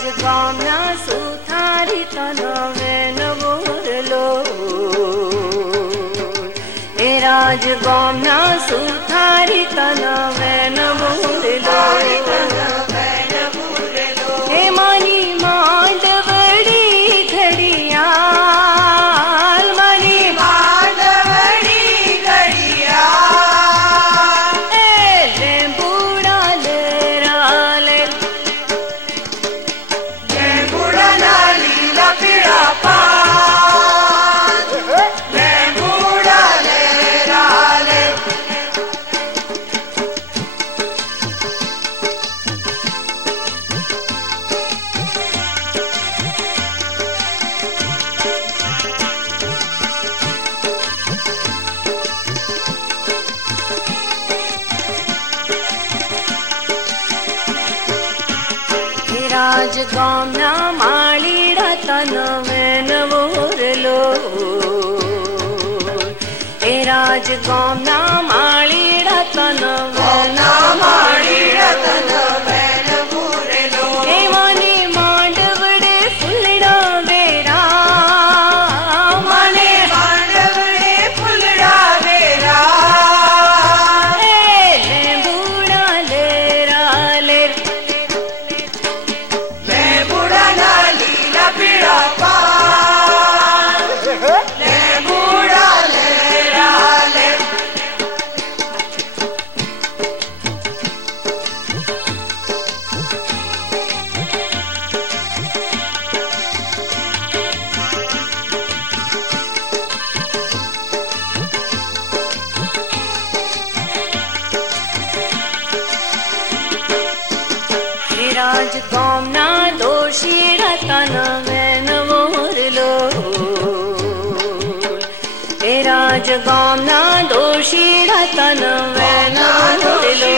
राजगामना सुथारी तनवे नवोरलो ए राजगामना सुथारी तनवे नवोरलो हे मानी मांडवड़ी घड़ियाल मानी मांडवड़ी घड़ियाल ए लेंबूड़ा लेराले लेंबूड़ा लीला पीड़ा पान लेंबूड़ा लेराले राजगामना माळीड़ा तनवे नवोरलो ए राजगामना माळीड़ा तनवे माळीड़ा तनवे नवोरलो हे मानी मांडवड़े फुलड़ा वेरा माने मांडवड़े फुलड़ा वेरा ए लेंबूड़ा लेरा लेर राजगामना दोषीड़ा तनवे नवोरलो ए राजगामना दोषीड़ा तनवे नवोरलो